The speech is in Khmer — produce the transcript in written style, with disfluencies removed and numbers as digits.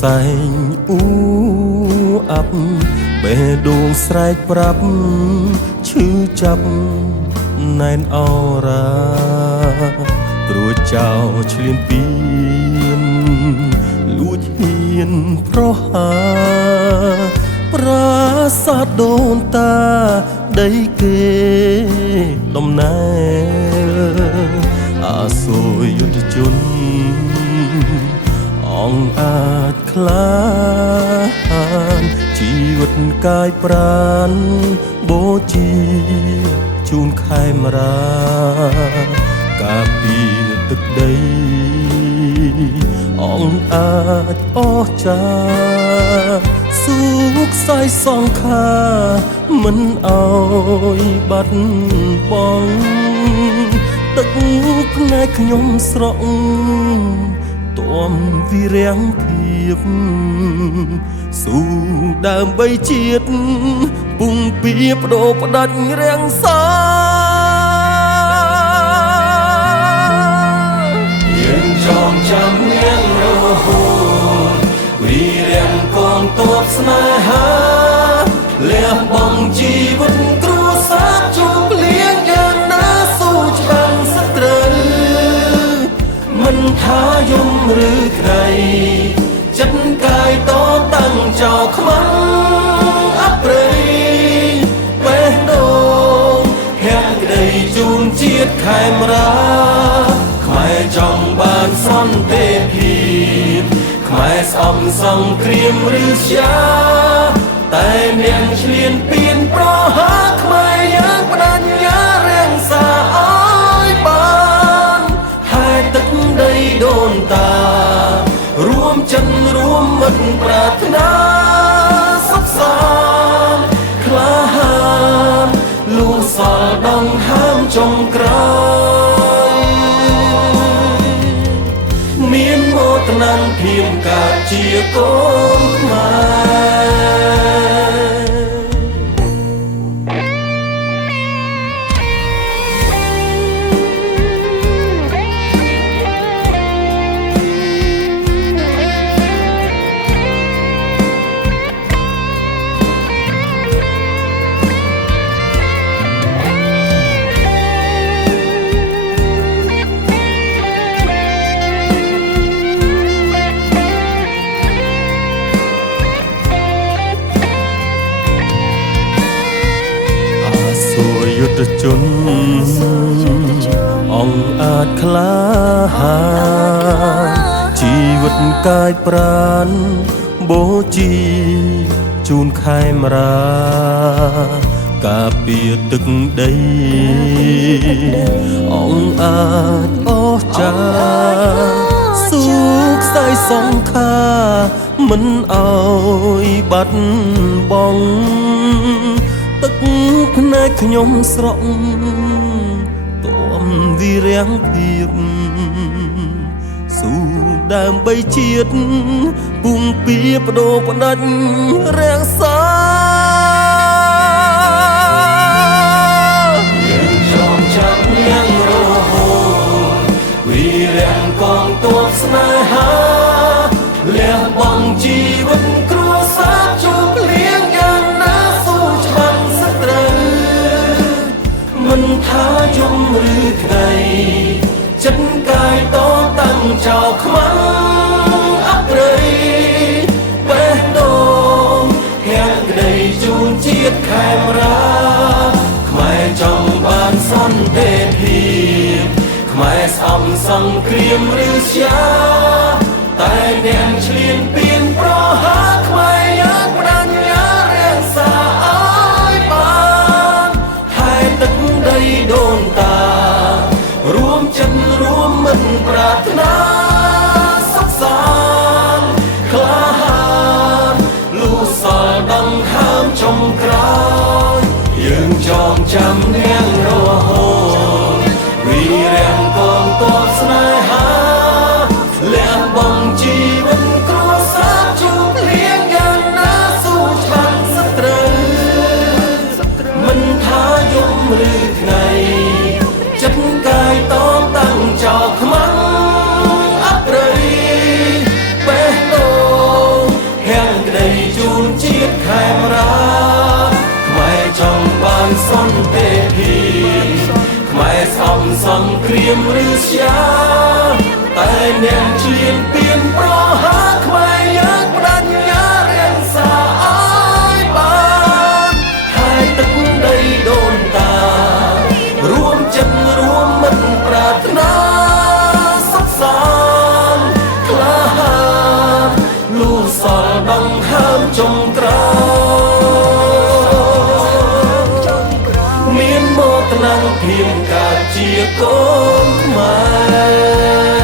សែងអ៊ូអាប់បេះដូងស្រែកប្រាប់ឈឺចាប់ណែនអរ៉ាព្រួចចោលឆ្លៀនពៀនលួចហ៊ានប្រហាប្រាសាទដូនតាដីគេដំណែលអាសូរយុទ្ធជនអង្គអាចក្លាហានជីវិតកាយប្រាណបូជាជូនខេមរាការពារទឹកដីអង្គអាចអស្ចារ្យសុខសាយសង្ខាមិនអោយបាត់បង់ទឹកភ្នែកខ្ញុំស្រក់ទាំវិរាំងភាពស៊ូដើម្បីជាតិពុំពៀបដូរផ្ដាច់រាំងសាយើងចងចាំនាងរហូតវិរាំងកងទ័ពស្នេហាលះបង់ជីវិតគ្រួសារជួបលៀងយ៉ាងណាស៊ូច្បាំងសត្រូវមិនថាយំឬថ្ងៃចិត្តកាយតតាំងចោលខ្មាំងអប្រិយបេះដូងហាក់ក្តីជូនជាតិខេមរាខ្មែរចង់បានសន្តិភាពខ្មែរស្អំសង្គ្រាមឬស្យាតែមានឆ្លៀនពៀនប្រហាខ្មែរយើងបដញ្ញារាំងសាឲ្យបានហើយទឹកដីដូនតារួមចិត្តរួមមិត្តប្រាថ្នាសុខសាន្តក្លាហានលួងសល់ដងហើមចុងក្រោយមានមោទនភាពកើតជាកូនខ្មែរយុទ្ធជនអង្គអាចក្លាហានជីវិតកាយប្រាណបូជាជូនខេមរាការពារទឹកដីអង្គអាចអស្ចារ្យសុខសាយសង្ខាមិនអោយបាត់បង់ទឹកភ្នែកខ្ញុំស្រក់ទាំវិរាំងភាពស៊ូដើម្បីជាតិពុំពៀបដូរផ្ដាច់រាំងសាយើងចងចាំនាងរហូតវិរាំងកងទ័ពស្នេហាលះបង់ជីវិតគ្រួសារជួបលៀងយ៉ាងណាមិនថាយំឬថ្ងៃចិត្តកាយតតាំងចោលខ្មាំងអប្រិយបេះដូងហាក់ក្តីជូនជាតិខេមរាខ្មែរចង់បានសន្តិភាពខ្មែរស្អំសង្គ្រាមឬស្យាតែអ្នកឆ្លៀនពៀនប្រហាខ្មែរយើងបដញ្ញារាំងសាឲ្យបានហើយទឹកដីដូនតារួមចិត្តរួមមិត្តប្រាថ្នាសុខសាន្តក្លាហានលុះសល់ដងហើមចុងក្រោយយើងចងចាំនាងរហូតវិរាំងកងទ័ពស្នេហាលះបង់ជីវិតគ្រួសារជួបលៀងយ៉ាងណាស៊ូច្បាំងសត្រូវមិនថាយំឬថ្ងៃចិត្តកាយតតាំងចោលខ្មាំងអប្រិយបេះដូង រៀមឬស្យាតែអ្នកឆ្លៀនពៀនប្រហាខ្មែរយើងបដិញ្ញារៀងសាឲ្យបានហើយទឹកដីដូនតារួមចិត្តរួមមិត្តប្រាថ្នាសុខសាន្តក្លាហានលូសល់ដងហើមចុងក្រោយមានមកថ្នាំងភៀងកាជាកូនខ្មែរ